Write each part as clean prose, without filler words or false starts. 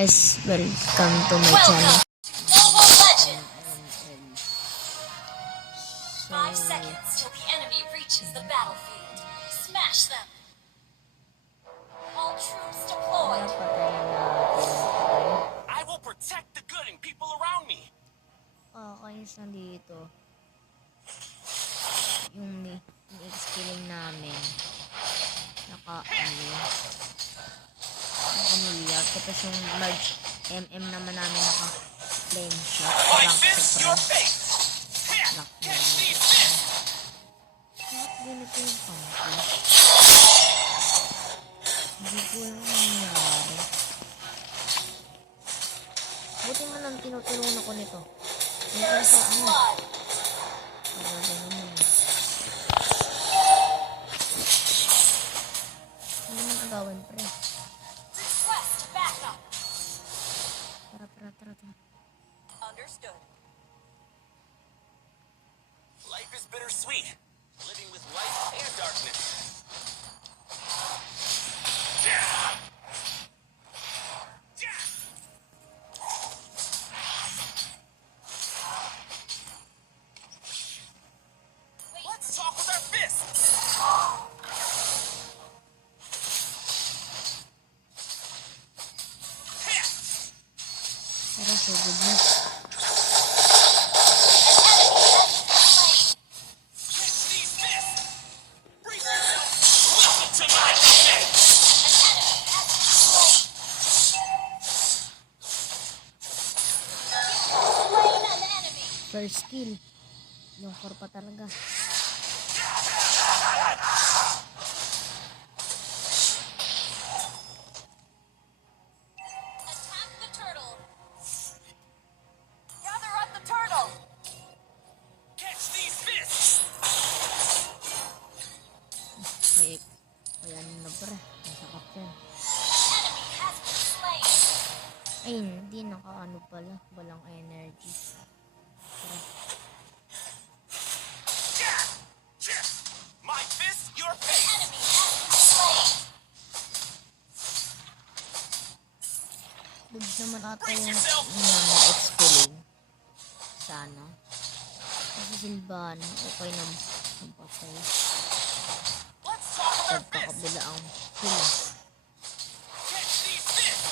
Guys, welcome to my channel. Mobile Legend! So, 5 seconds till the enemy reaches the battlefield. Smash them! All troops deployed. napatayin natin. I will protect the good and people around me. Kakayos na dito. Yung experience namin. Naka-familiar. Tapos yung merge MM naman namin naka-flame shot. My Rank fist, your super. face. Catch these fists. Bakit ganito yung pangko? Hindi ko alam ang nangyari. Buti man lang tinutulungan ako nito. Hindi sa ano. Talaga naman. Ano naman agawin, pre? Request backup. Tara. Understood. Life is bittersweet. Living with light and darkness. Let's talk with our fists. Tara, sugod na. Catch these fists. Brace yourself. Welcome to my domain. Slain an enemy. First kill. Yung core pa talaga. Attack the turtle. Gather up the turtle. Catch these fists. Ayan na pre. Masakap yan. Enemy has been slain. Ay, hindi. Nakaano pala. Walang energy. Tara. My fist, your face. Enemy has been slain. Bugs naman ata Brace yung yourself. explain. Sana. Kasi Silvano, okay na ang patay. Let's talk with our fists. Pagkakabila ang sila. Catch these fists.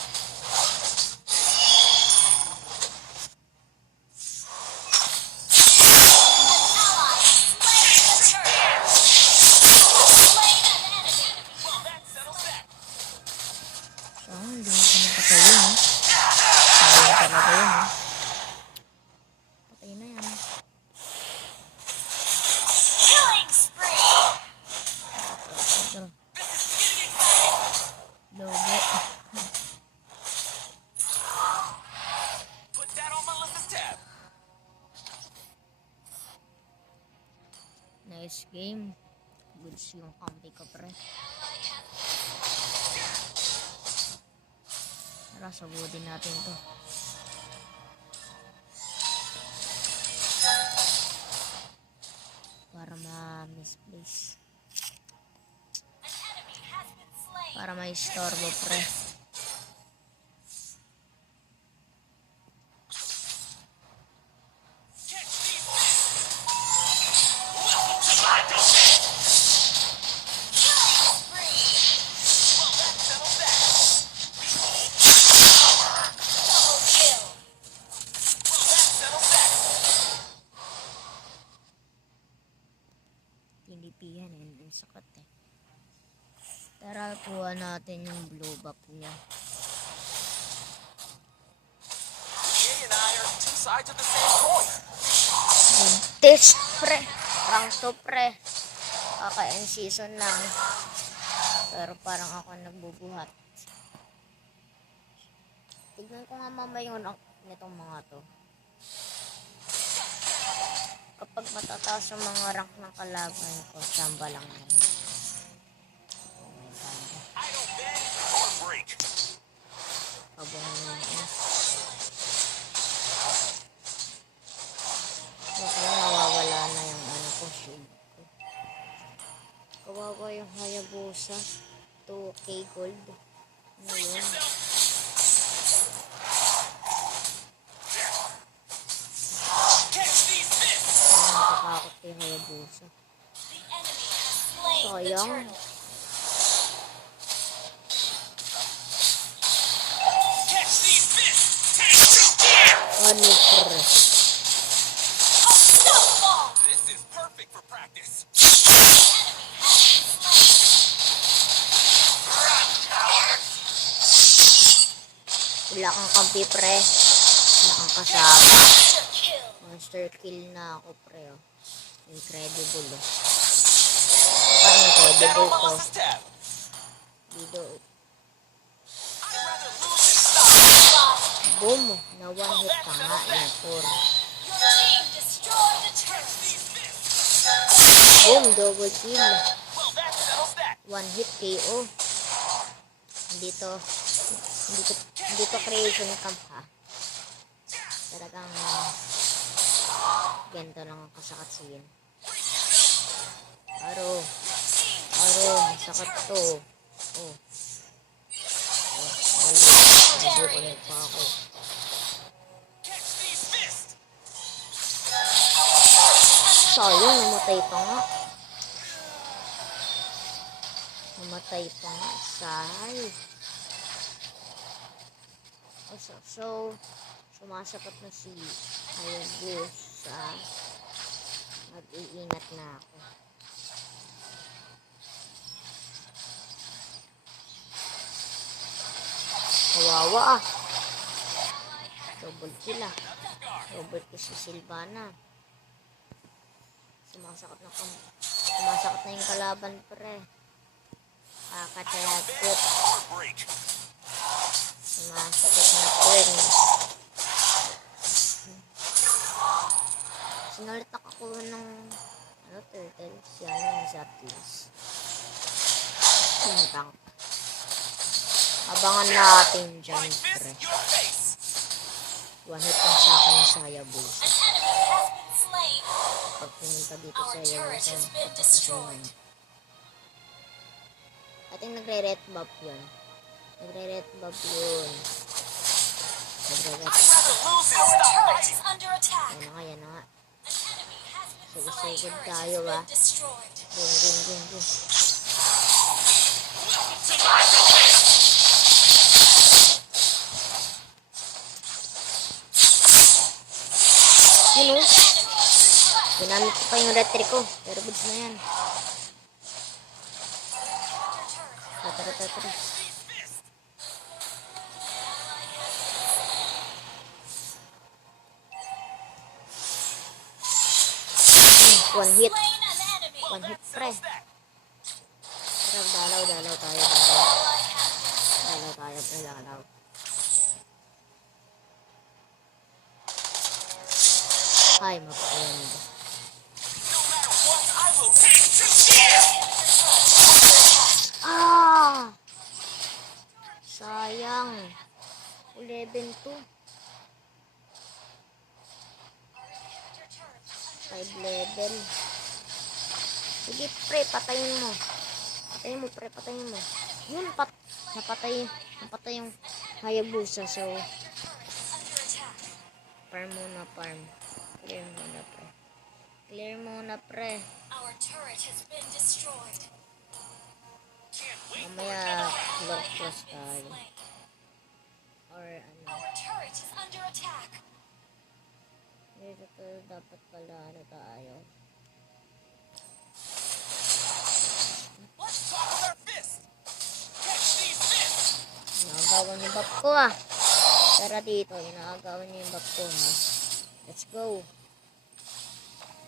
Ally slain the turtle. Slain an enemy. Well, that settles that. Hindi mo pinapatay yun, ha? Sayang talaga yun, ha? Patay na yan. Killing spree. Ito. This is getting exciting. Lobo. Put that on Melissa's tab. Nice game. Goods yung kampi ko, pre. Tara, sabudin natin to. Para ma-misplace. An enemy has been slain. Para ma-istorbo, pre. Catch these fists. Welcome to my domain. Killing spree. Well, that settles that. Double kill. Well, that settles that. Tinipihan eh. Ang sakat eh. Tara, kuha natin yung blue buff niya. EA and I are two sides of the same coin. Test, pre. Rank to, pre. Kaka-end season lang. Pero parang ako nagbubuhat. Tignan ko nga mamaya yung rank nitong mga to. Kapag matataas ang mga rank ng kalaban ko, samba lang yan. Oh my God. I don't bend or break. Pabangan yun eh. Baka nawawala na yung ano ko, shield ko. Kawawa yung Hayabusa. 2K gold. Ano Brace yun? yourself. Hayabusa. The enemy has slain the Sayang. turtle. Catch these fists! Take two here! Ano pre? A snowball! This is perfect for practice. Wala kang kampi pre. Wala kang kasama. Monster kill! Monster kill na ako pre. Oh. Incredible oh. Incredible to. Melissa's tab. Dito. I'd rather lose than stop. Boom. Na one hit pa nga yung 4. Your team destroyed a turtle. These fists! Boom. Double kill. Well, that settles that. One hit KO. Hindi to creation camp ha. Talagang ganito lang ang kasakatsin. Aro, sakat to. Oh. Ulit pa ako. Catch these fists! Sayang, namatay pa nga. Say. So, sumasapat na si Hayabusa. Mag-iingat na ako. Kawawa ah. Double kill ah. Double kill si Sylvana. Sumasakat na yung kalaban pre. Kakatayagkot. Break. Sumasakat na twin. Sinulit ako ng turtle. Siya yung Zapdos. Yung tank. Abangan natin dyan My pre. fist, your face! One hit lang sa akin sa Hayabusa. An enemy has been slain. Pag pumunta dito Our sa turret Hayabusa, has been destroyed. ating nagre-ret buff yun. Nagre-ret buff yun. Nagre-ret. I'd rather lose than Our stop turret fighting. is under attack. Yan na nga. An enemy has been Sige, slain. sige Turret tayo, has ah. been destroyed. Boom. Welcome to my domain! Yun o. Ginamit ko pa yung retry ko. Pero goods na yan. Tara. These fists! One hit. Slain an enemy. One hit pre. Settles that. Tara, dalaw tayo. Dalaw. Ay, mapayand. No matter what, I will take two here! Ah! Sayang. 11 to. 5 level. Sige, pre, patayin mo. Patayin mo. Yun, napatay yung Hayabusa. So, farm muna. Clear muna, pre. Our turret has been destroyed. Can't wait for Mamaya, another lock cross tayo. Slain. Or ano. Our turret is under attack. Dito dapat pala tayo. Let's talk with our fists! Catch these fists! Inaagawan yung buff ko ah. Tara dito, inaagawan niyo yung buff ko ha. Let's go.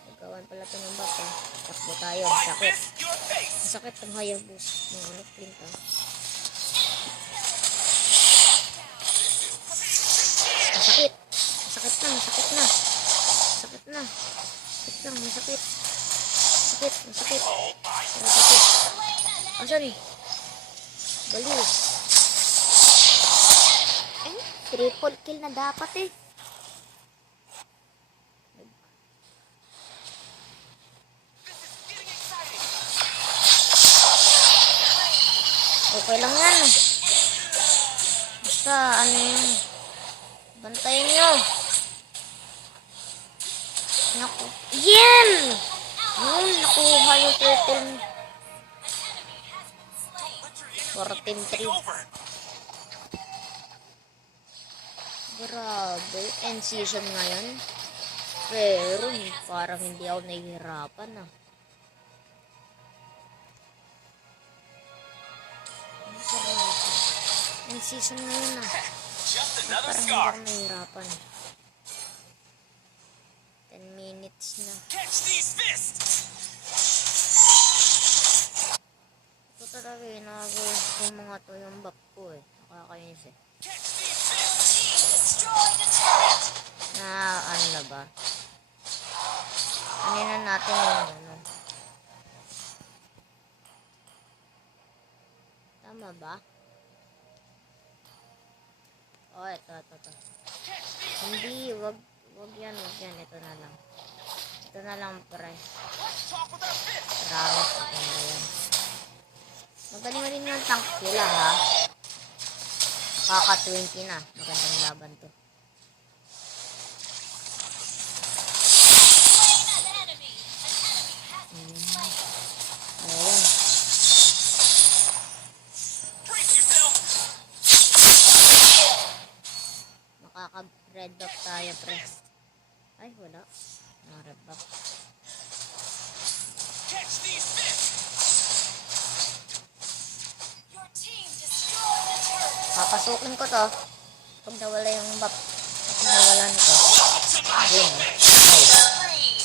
Nagawan pala ito ng buff ha. Takbo tayo, My sakit. fist, your face! Masakit ang Hayabusa. Mga flint ha. Masakit. Masakit na. Masakit. Oh my! Masakit. Asan eh? Baliw. Triple kill na dapat eh. This is getting exciting! Okay lang yan. Basta ano yun. Bantayan nyo. Naku. Yan! Nakuha yung turtle. An enemy has been slain. Let your enemy 14-3. take over. Grabe. End season ngayon. Pero parang hindi ako nahihirapan ah. Grabe. End season ngayon ah. Just another Parang hindi scar. ako nahihirapan. 10 minutes na. Catch these fists. Ito talaga yung mga to yung bap ko eh. Nakakainis eh. Catch these fists. Team destroyed a turret. Ano na ba? Ano na natin yung ano? Tama ba? Oh, ito. Hindi, wag yan. Ito na lang. Ito na lang, pre. Let's talk with our fists. Promise, ito na yan. Magaling rin yung tank nila, ha? Nakaka-20 na. Magandang laban to. Slain an enemy. An enemy has been slain. Ayan. Brace yourself. Makaka-red buff tayo, pre. Ay, wala. Red buff. Catch these fists. Your team destroyed a turret. Papasukin ko to. Pag nawala yung buff. Pag nawala nito. Welcome to my Ayun. domain. Nice. Three.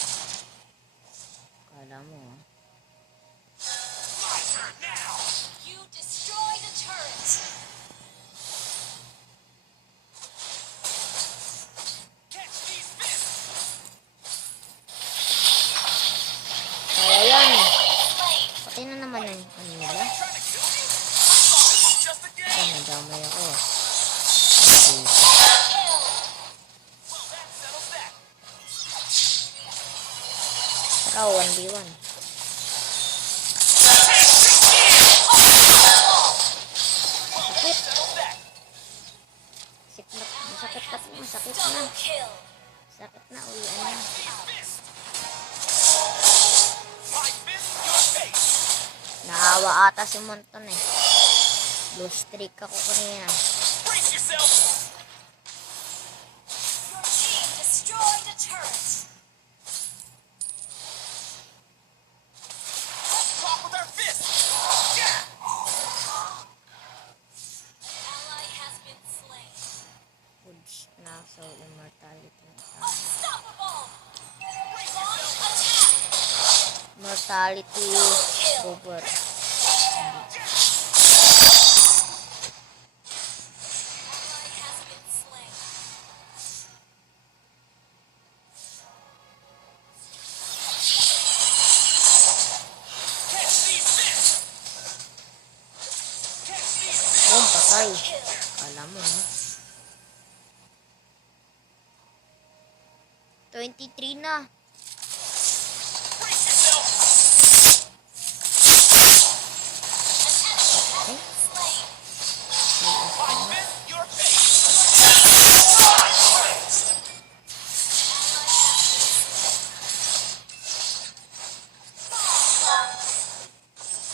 Kala mo, ha? My turn now. You destroyed a turret. Catch these fists. Kaya yan. Slain. Pati na naman yung ano nila. Trying to kill me? I thought this was just a Ay, game. nadamay ako. Okay. Kill. Well, that settles that. Tara, 1v1. Well, that settles that. Masakit na. Double kill. Sakit na, uwian na. These fists. My fist, your face. Naawa ata si Monton eh. Blue streak ako kanina. Brace yourself. Your team destroyed a turret. Let's talk with our fists. Yeah. Ally has been slain. Foods na, so immortality. Unstoppable. Brace Launch yourself. attack. Mortality over. Ally has been slain. Catch these fists. Catch these fists. Boom, patay. Kill. Kala mo, ha? 23 na. Brace yourself. An enemy has been slain. My fist, your face.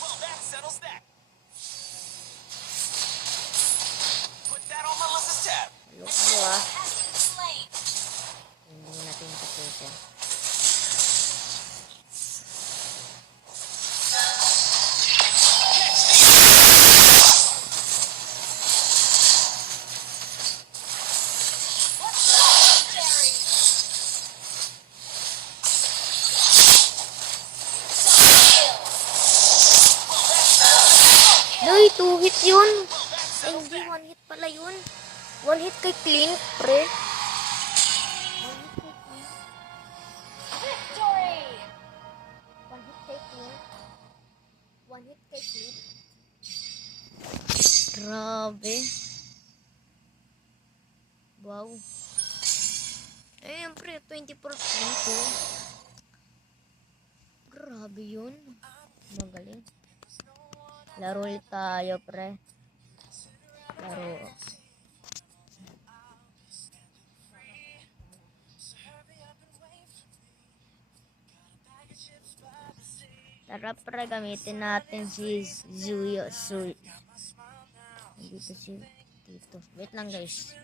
Well, that settles that. Put that on my list of tab. Halo kayo, ha? Has been slain. Hindi mo natin tapusin. Catch these. What's legendary? Doy, 2 hit yun. Ay, hindi, 1 hit pala yun. 1 hit kay Clint, pre. 1 hit kay Clint. Victory! 1 hit kay Clint. 1 hit kay Clint. Grabe. Wow. Ayun, pre, 24 Clint, oh. Grabe yun. Magaling. Laro ulit tayo, pre. Laro. Tara pre, gamitin natin si Zuyo. Dito si dito. Wait lang guys.